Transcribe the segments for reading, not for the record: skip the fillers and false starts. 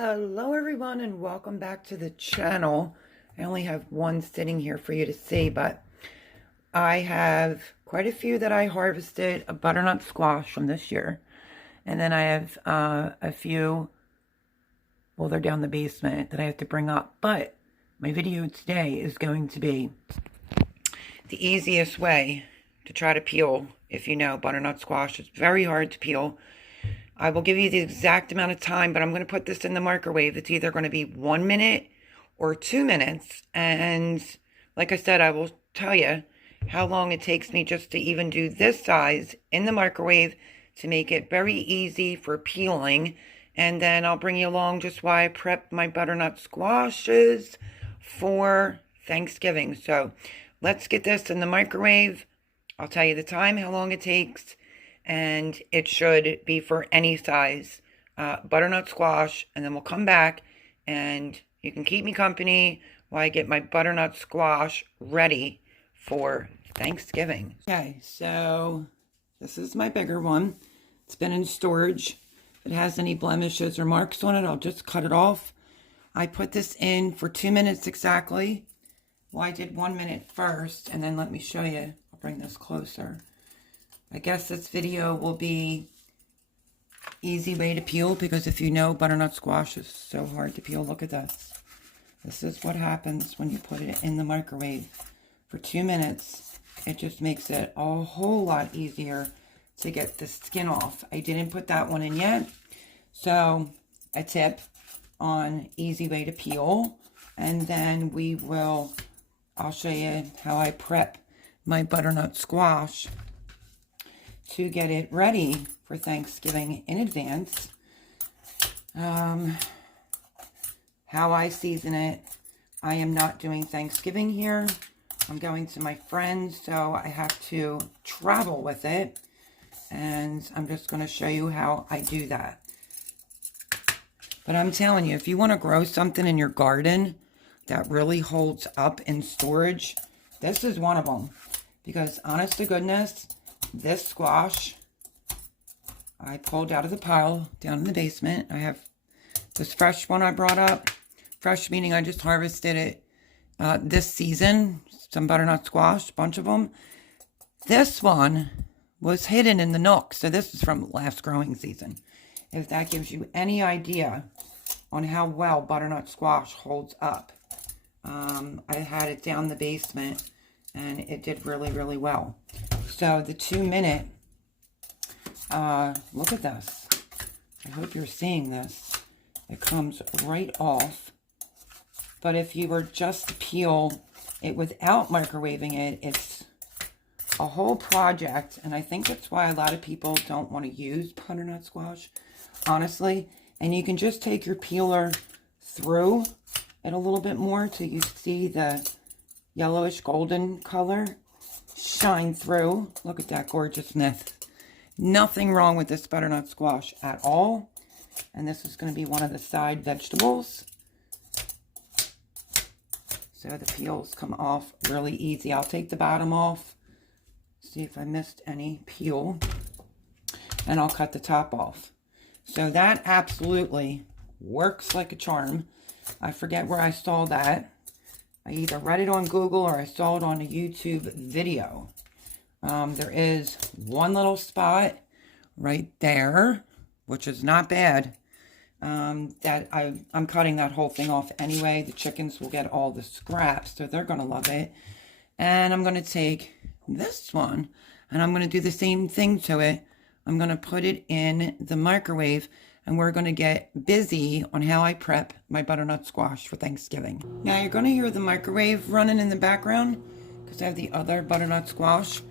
Hello everyone and welcome back to the channel. I only have one sitting here for you to see, but I have quite a few that I harvested a butternut squash from this year. And then I have a few, well, they're down the basement that I have to bring up. But my video today is going to be the easiest way to try to peel. If you know butternut squash, it's very hard to peel. I will give you the exact amount of time, but I'm going to put this in the microwave. It's either going to be 1 minute or 2 minutes. And like I said, I will tell you how long it takes me just to even do this size in the microwave to make it very easy for peeling. And then I'll bring you along just while I prep my butternut squashes for Thanksgiving. So let's get this in the microwave. I'll tell you the time, how long it takes. And it should be for any size butternut squash. And then we'll come back and you can keep me company while I get my butternut squash ready for Thanksgiving. Okay, so this is my bigger one. It's been in storage. If it has any blemishes or marks on it, I'll just cut it off. I put this in for 2 minutes exactly. Well, I did 1 minute first, and then let me show you. I'll bring this closer. I guess this video will be easy way to peel, because if you know, butternut squash is so hard to peel. Look at this. This is what happens when you put it in the microwave for 2 minutes. It just makes it a whole lot easier to get the skin off. I didn't put that one in yet. So a tip on easy way to peel. And then I'll show you how I prep my butternut squash to get it ready for Thanksgiving in advance. How I season it, I am not doing Thanksgiving here. I'm going to my friends, so I have to travel with it. And I'm just going to show you how I do that. But I'm telling you, if you want to grow something in your garden that really holds up in storage, this is one of them. Because honest to goodness, this squash I pulled out of the pile down in the basement. I have this fresh one I brought up. Fresh meaning I just harvested it this season. Some butternut squash, a bunch of them. This one was hidden in the nook. So this is from last growing season. If that gives you any idea on how well butternut squash holds up. I had it down the basement and it did really, really well. So the 2 minute, look at this. I hope you're seeing this. It comes right off. But if you were just to peel it without microwaving it, it's a whole project. And I think that's why a lot of people don't want to use butternut squash, honestly. And you can just take your peeler through it a little bit more till you see the yellowish golden color shine through. Look at that gorgeousness. Nothing wrong with this butternut squash at all. And this is going to be one of the side vegetables. So the peels come off really easy. I'll take the bottom off. See if I missed any peel. And I'll cut the top off. So that absolutely works like a charm. I forget where I saw that. I either read it on Google or I saw it on a YouTube video. There is one little spot right there, which is not bad, that I'm cutting that whole thing off anyway. The chickens will get all the scraps, so they're going to love it. And I'm going to take this one, and I'm going to do the same thing to it. I'm going to put it in the microwave, and we're going to get busy on how I prep my butternut squash for Thanksgiving. Now you're going to hear the microwave running in the background because I have the other butternut squash.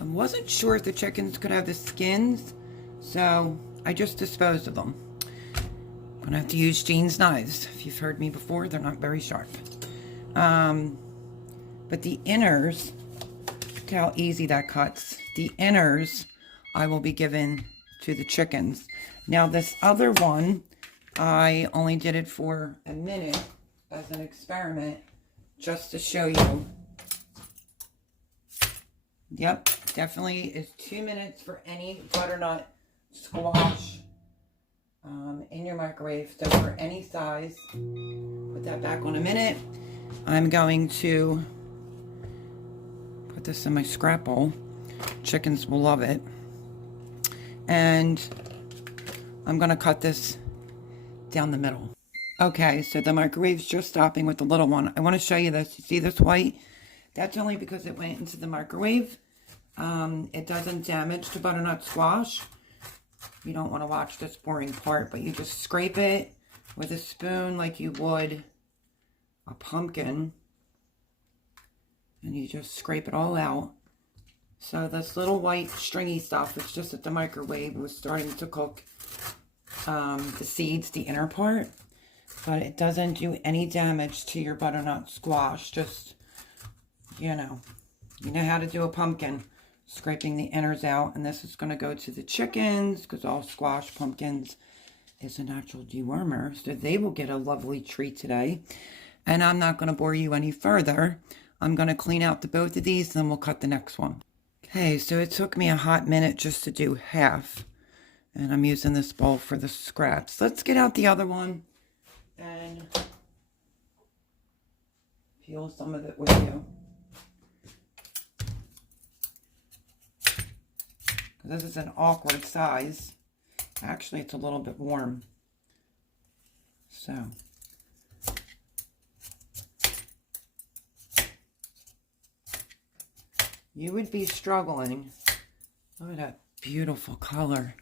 I wasn't sure if the chickens could have the skins, so I just disposed of them. I'm going to have to use Jean's knives. If you've heard me before, they're not very sharp. But the inners, look how easy that cuts. The inners I will be giving to the chickens. Now this other one, I only did it for a minute as an experiment, just to show you. Yep, definitely is 2 minutes for any butternut squash in your microwave. So for any size, put that back on a minute. I'm going to put this in my scrap bowl. Chickens will love it. And I'm going to cut this down the middle. Okay, so the microwave's just stopping with the little one. I want to show you this. You see this white? That's only because it went into the microwave. It doesn't damage the butternut squash. You don't want to watch this boring part, but you just scrape it with a spoon like you would a pumpkin. And you just scrape it all out. So this little white stringy stuff, it's just that the microwave was starting to cook the seeds, the inner part. But it doesn't do any damage to your butternut squash. Just, you know how to do a pumpkin. Scraping the innards out. And this is going to go to the chickens, because all squash pumpkins is a natural dewormer. So they will get a lovely treat today. And I'm not going to bore you any further. I'm going to clean out the both of these, then we'll cut the next one. Okay, so it took me a hot minute just to do half. And I'm using this bowl for the scraps. Let's get out the other one and peel some of it with you. This is an awkward size. Actually, it's a little bit warm. So. You would be struggling. Look at that beautiful color.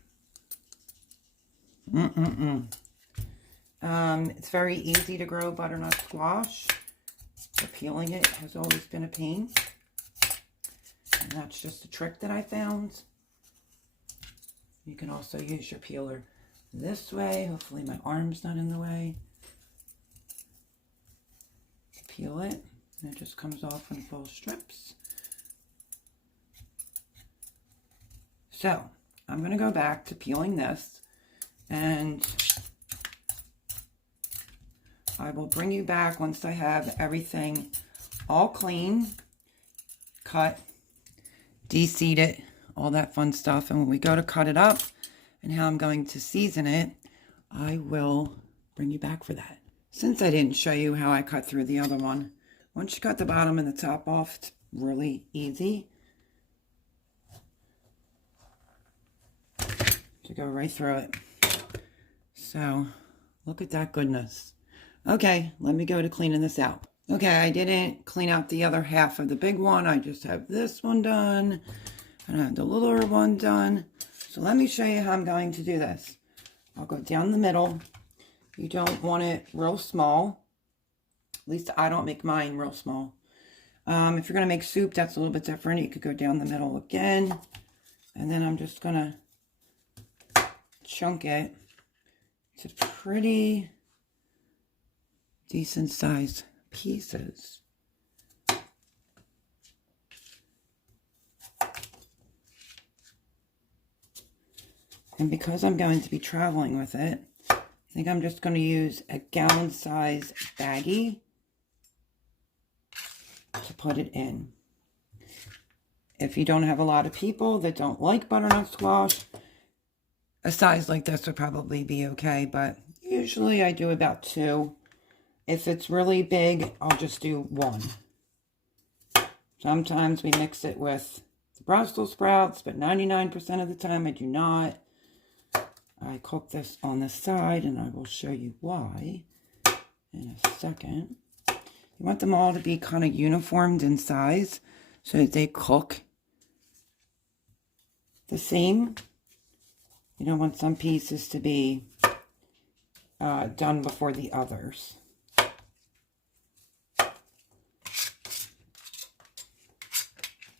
It's very easy to grow butternut squash. So peeling it has always been a pain. And that's just a trick that I found. You can also use your peeler this way. Hopefully my arm's not in the way. Peel it, and it just comes off in full strips. So, I'm going to go back to peeling this, and I will bring you back once I have everything all clean, cut, de-seed it, all that fun stuff. And when we go to cut it up and how I'm going to season it, I will bring you back for that. Since I didn't show you how I cut through the other one, once you cut the bottom and the top off, it's really easy to go right through it. So, look at that goodness. Okay, let me go to cleaning this out. Okay, I didn't clean out the other half of the big one. I just have this one done. And I have the littler one done. So let me show you how I'm going to do this. I'll go down the middle. You don't want it real small. At least I don't make mine real small. If you're going to make soup, that's a little bit different. You could go down the middle again. And then I'm just going to chunk it to pretty decent sized pieces. And because I'm going to be traveling with it, I think I'm just going to use a gallon size baggie to put it in. If you don't have a lot of people that don't like butternut squash, a size like this would probably be okay, but usually I do about 2. If it's really big, I'll just do 1. Sometimes we mix it with the Brussels sprouts, but 99% of the time I do not. I cook this on the side, and I will show you why in a second. You want them all to be kind of uniformed in size so that they cook the same. You don't want some pieces to be done before the others.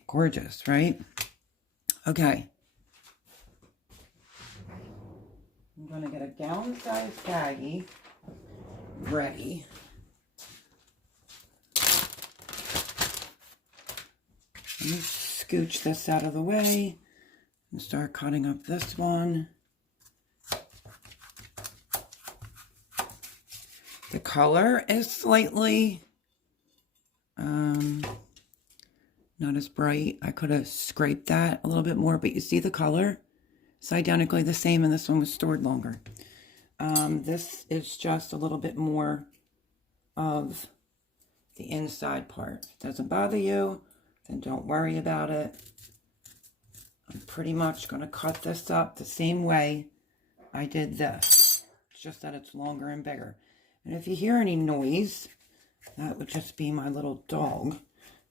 Gorgeous, right? Okay. I'm going to get a gallon-sized baggie ready. Let me scooch this out of the way and start cutting up this one. The color is slightly not as bright. I could have scraped that a little bit more, but you see the color? It's identically the same, and this one was stored longer. This is just a little bit more of the inside part. If it doesn't bother you, then don't worry about it. I'm pretty much going to cut this up the same way I did this. It's just that it's longer and bigger. And if you hear any noise, that would just be my little dog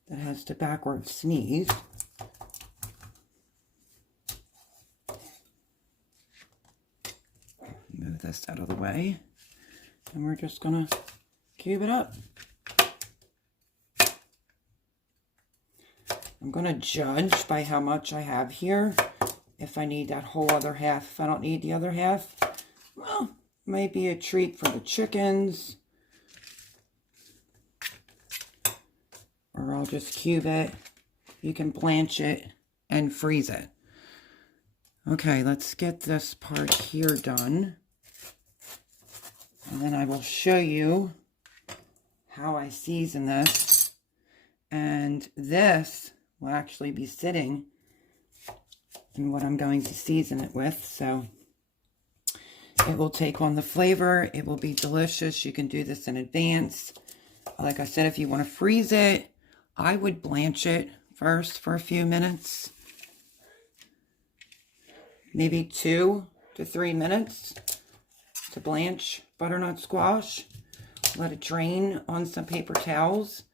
that has to backward sneeze. Move this out of the way. And we're just going to cube it up. I'm going to judge by how much I have here. If I need that whole other half. If I don't need the other half, well, might be a treat for the chickens. Or I'll just cube it. You can blanch it and freeze it. Okay, let's get this part here done. And then I will show you how I season this. And this will actually be sitting in what I'm going to season it with. So it will take on the flavor. It will be delicious. You can do this in advance. Like I said, if you want to freeze it, I would blanch it first for a few minutes. Maybe 2 to 3 minutes to blanch butternut squash. Let it drain on some paper towels.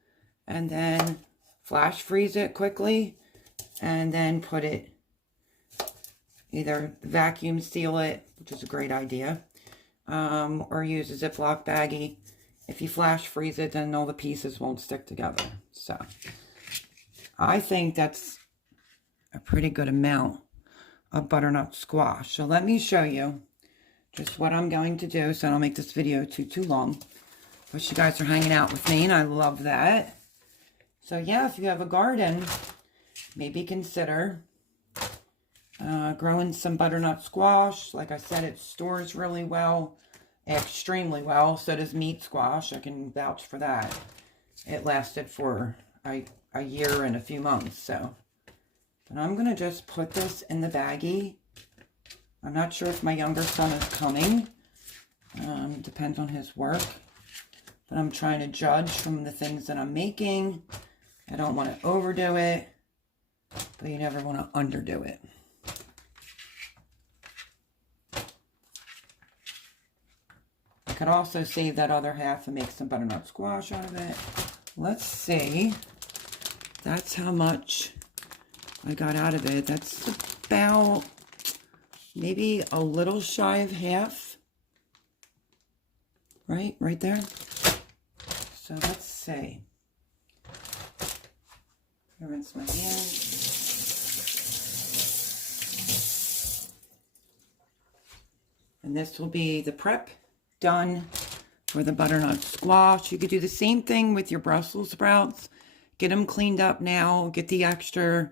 And then flash freeze it quickly. And then put it, either vacuum seal it, which is a great idea. Or use a Ziploc baggie. If you flash freeze it, then all the pieces won't stick together. So, I think that's a pretty good amount of butternut squash. So let me show you just what I'm going to do so I don't make this video too long. Wish you guys are hanging out with me, and I love that. So yeah, if you have a garden, maybe consider growing some butternut squash. Like I said, it stores really well, extremely well. So does meat squash. I can vouch for that. It lasted for a year and a few months. So, but I'm going to just put this in the baggie. I'm not sure if my younger son is coming. Depends on his work. But I'm trying to judge from the things that I'm making. I don't want to overdo it, but you never want to underdo it. I could also save that other half and make some butternut squash out of it. Let's see. That's how much I got out of it. That's about maybe a little shy of half. Right there. So let's see. Rinse my hands. And this will be the prep done for the butternut squash. You could do the same thing with your Brussels sprouts. Get them cleaned up now. Get the extra,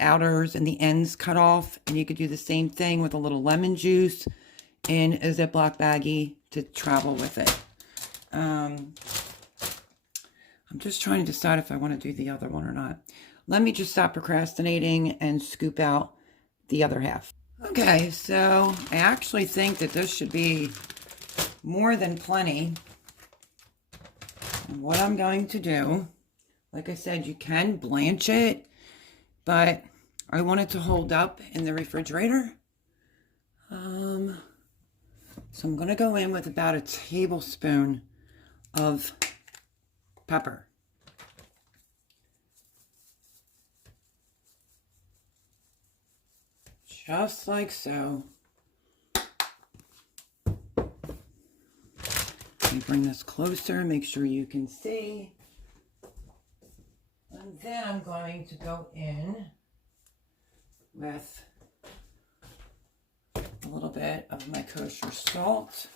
outers and the ends cut off. And you could do the same thing with a little lemon juice in a Ziploc baggie to travel with it. I'm just trying to decide if I want to do the other one or not. Let me just stop procrastinating and scoop out the other half. Okay, so I actually think that this should be more than plenty. And what I'm going to do, like I said, you can blanch it, but I want it to hold up in the refrigerator. So I'm going to go in with about a tablespoon of pepper. Just like so. Let me bring this closer, make sure you can see. And then I'm going to go in with a little bit of my kosher salt.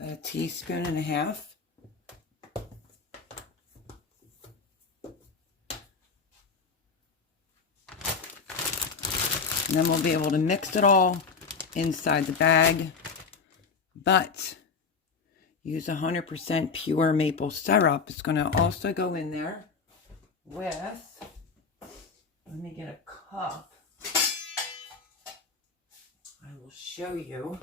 About a teaspoon and a half. And then we'll be able to mix it all inside the bag. But use 100% pure maple syrup. It's going to also go in there with Let me get a cup. I will show you.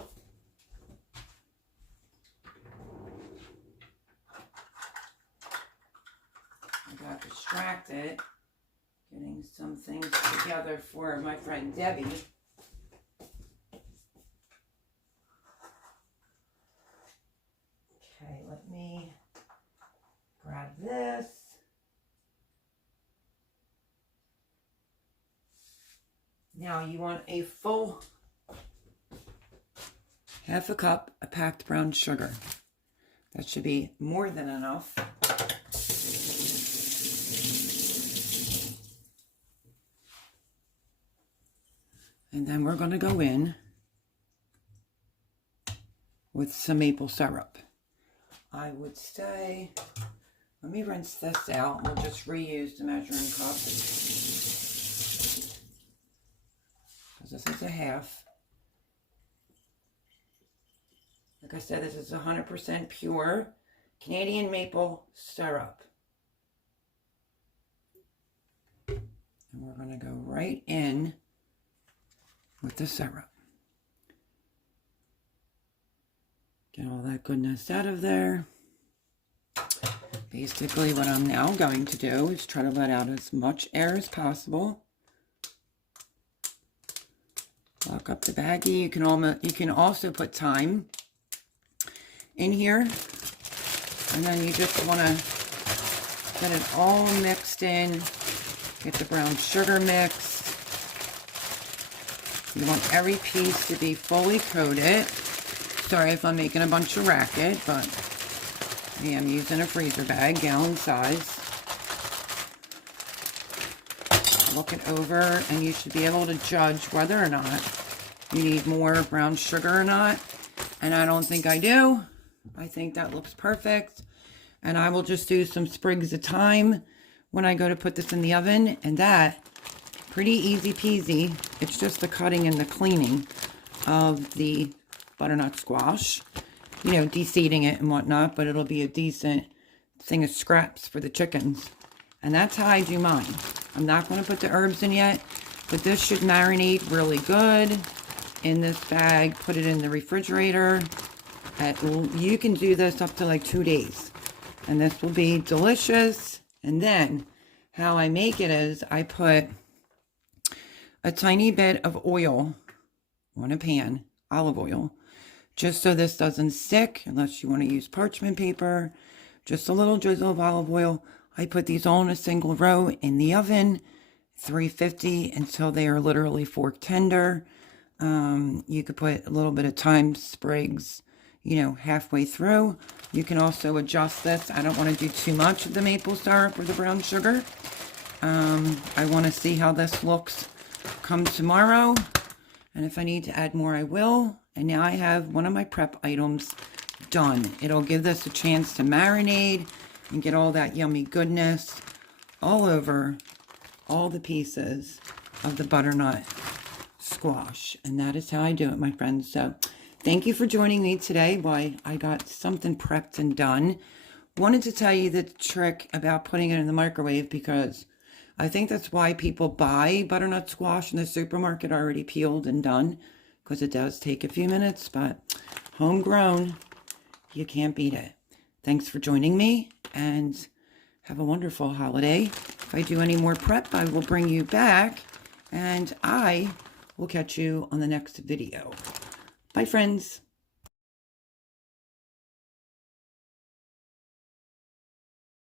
I got distracted getting some things together for my friend Debbie. Okay, let me grab this. Now you want a full half a cup of packed brown sugar. That should be more than enough. And then we're going to go in with some maple syrup. I would say, let me rinse this out. We'll just reuse the measuring cup. Because this is a half. Like I said, this is 100% pure Canadian maple syrup. And we're going to go right in with the syrup. Get all that goodness out of there. Basically, what I'm now going to do is try to let out as much air as possible. Lock up the baggie. You can also put thyme in here, and then you just want to get it all mixed in. Get the brown sugar mixed. You want every piece to be fully coated. Sorry if I'm making a bunch of racket, but I am using a freezer bag, gallon size. Look it over, and you should be able to judge whether or not you need more brown sugar or not. And I don't think I do. I think that looks perfect. And I will just do some sprigs of thyme when I go to put this in the oven. And that, pretty easy peasy. It's just the cutting and the cleaning of the butternut squash. You know, de-seeding it and whatnot. But it'll be a decent thing of scraps for the chickens. And that's how I do mine. I'm not going to put the herbs in yet. But this should marinate really good in this bag. Put it in the refrigerator. You can do this up to like 2 days. And this will be delicious. And then how I make it is I put a tiny bit of oil on a pan, olive oil, just so this doesn't stick unless you want to use parchment paper. Just a little drizzle of olive oil. I put these all in a single row in the oven, 350 until they are literally fork tender. You could put a little bit of thyme sprigs, you know, halfway through. You can also adjust this. I don't want to do too much of the maple syrup or the brown sugar. I want to see how this looks come tomorrow. And if I need to add more, I will. And now I have one of my prep items done. It'll give this a chance to marinate and get all that yummy goodness all over all the pieces of the butternut squash. And that is how I do it, my friends. So thank you for joining me today while I got something prepped and done. Wanted to tell you the trick about putting it in the microwave, because I think that's why people buy butternut squash in the supermarket already peeled and done, because it does take a few minutes, but homegrown, you can't beat it. Thanks for joining me, and have a wonderful holiday. If I do any more prep, I will bring you back, and I will catch you on the next video. Bye, friends.